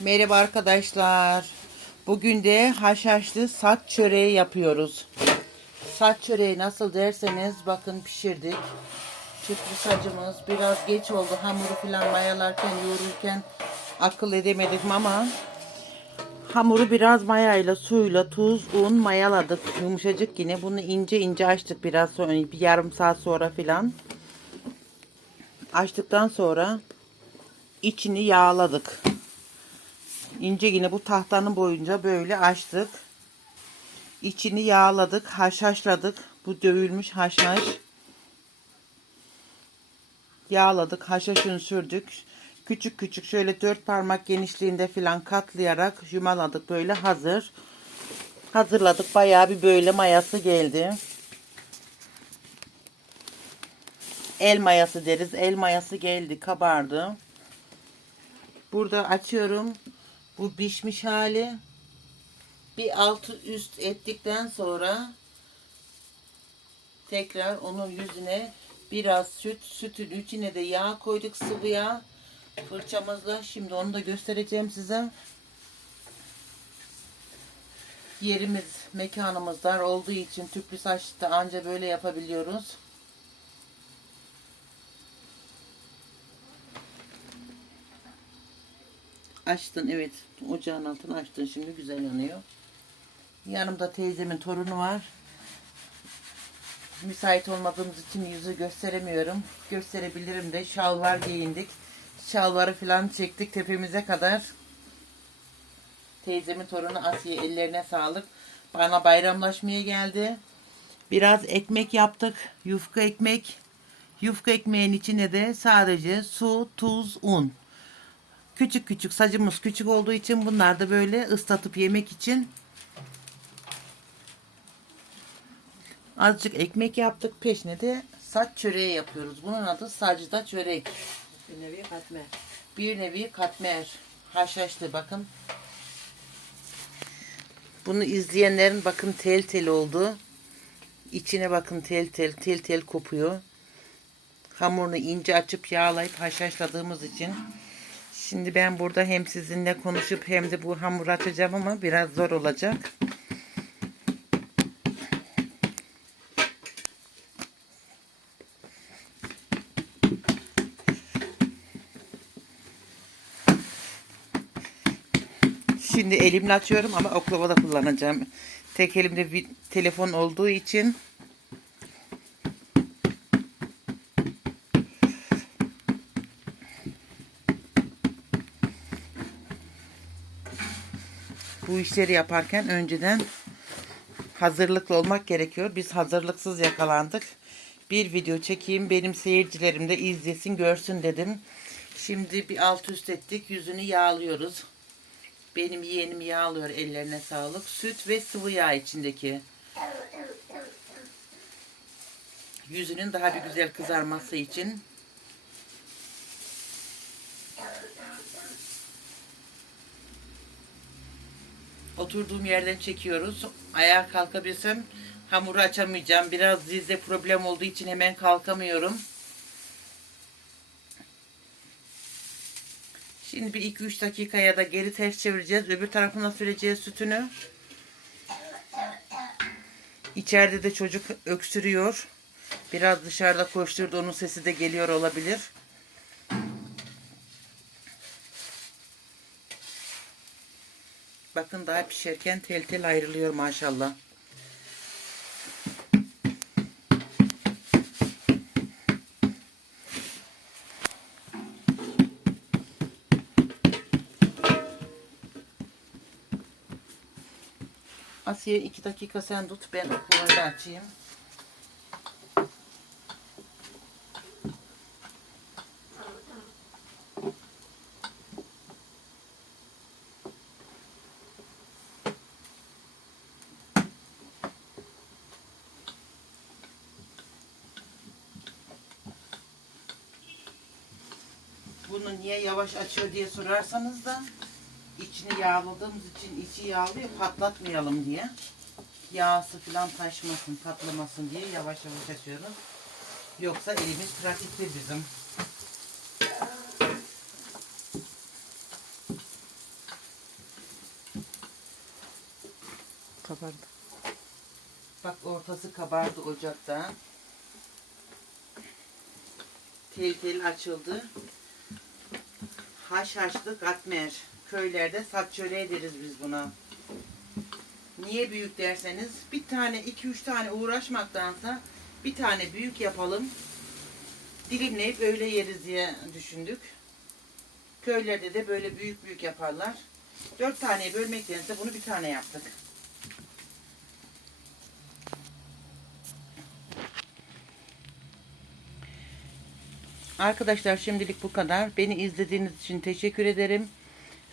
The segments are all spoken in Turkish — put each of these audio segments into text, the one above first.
Merhaba arkadaşlar. Bugün de haşhaşlı saç çöreği yapıyoruz. Saç çöreği nasıl derseniz bakın pişirdik. Çıtlı sacımız biraz geç oldu. Hamuru falan mayalarken yoğururken akıl edemedik ama hamuru biraz mayayla suyla tuz un mayaladık. Yumuşacık yine. Bunu ince ince açtık biraz sonra bir yarım saat sonra filan. Açtıktan sonra içini yağladık. İnce yine bu tahtanın boyunca böyle açtık. İçini yağladık, haşhaşladık. Bu dövülmüş haşhaş. Yağladık, haşhaşını sürdük. Küçük küçük şöyle dört parmak genişliğinde falan katlayarak yumaladık. Böyle hazır. Hazırladık. Bayağı bir böyle mayası geldi. El mayası deriz. El mayası geldi, kabardı. Burada açıyorum. Bu pişmiş hali. Bir altı üst ettikten sonra tekrar onun yüzüne biraz süt, sütün içine de yağ koyduk sıvı yağ fırçamızla. Şimdi onu da göstereceğim size. Yerimiz, mekanımız dar olduğu için tüplü saçta anca böyle yapabiliyoruz. Açtın evet. Ocağın altını açtın. Şimdi güzel yanıyor. Yanımda teyzemin torunu var. Müsait olmadığımız için yüzü gösteremiyorum. Gösterebilirim de. Şalvar giyindik. Şalvarı falan çektik tepemize kadar. Teyzemin torunu Asiye ellerine sağlık. Bana bayramlaşmaya geldi. Biraz ekmek yaptık. Yufka ekmek. Yufka ekmeğin içine de sadece su, tuz, un. Küçük küçük sacımız küçük olduğu için bunlar da böyle ıslatıp yemek için azıcık ekmek yaptık. Peşine de saç çöreği yapıyoruz. Bunun adı sacda çörek. Bir nevi katmer. Bir nevi katmer. Haşhaşlı bakın. Bunu izleyenlerin bakın tel tel oldu. İçine bakın tel tel tel tel kopuyor. Hamurunu ince açıp yağlayıp haşhaşladığımız için. Şimdi ben burada hem sizinle konuşup hem de bu hamur açacağım ama biraz zor olacak. Şimdi elimle açıyorum ama oklava da kullanacağım. Tek elimde bir telefon olduğu için bu işleri yaparken önceden hazırlıklı olmak gerekiyor. Biz hazırlıksız yakalandık. Bir video çekeyim benim seyircilerim de izlesin görsün dedim. Şimdi bir alt üst ettik. Yüzünü yağlıyoruz. Benim yeğenim yağlıyor ellerine sağlık. Süt ve sıvı yağ içindeki. Yüzünün daha bir güzel kızarması için. Oturduğum yerden çekiyoruz. Ayağa kalkabilsem hamuru açamayacağım. Biraz dizde problem olduğu için hemen kalkamıyorum. Şimdi bir 2-3 dakikaya da geri ters çevireceğiz. Öbür tarafına süreceğiz sütünü. İçeride de çocuk öksürüyor. Biraz dışarıda koşturdu. Onun sesi de geliyor olabilir. Bakın daha pişerken tel tel ayrılıyor maşallah. Asiye iki dakika sen tut ben da açayım. bunu niye yavaş açıyor diye sorarsanız da içini yağladığımız için içi yağlıyor patlatmayalım diye. Yağsı falan taşmasın, patlamasın diye yavaş yavaş açıyorum. Yoksa elimiz pratikte bizim. Kabardı. Bak ortası kabardı ocakta. Tel tel açıldı. Haşhaşlı katmer. Köylerde sat çöreği deriz biz buna. Niye büyük derseniz bir tane iki üç tane uğraşmaktansa bir tane büyük yapalım. Dilimleyip öyle yeriz diye düşündük. Köylerde de böyle büyük büyük yaparlar. Dört taneye bölmektense bunu bir tane yaptık. Arkadaşlar şimdilik bu kadar. Beni izlediğiniz için teşekkür ederim.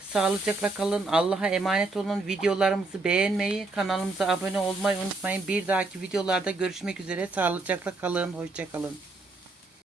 Sağlıcakla kalın. Allah'a emanet olun. Videolarımızı beğenmeyi, kanalımıza abone olmayı unutmayın. Bir dahaki videolarda görüşmek üzere. Sağlıcakla kalın. Hoşça kalın.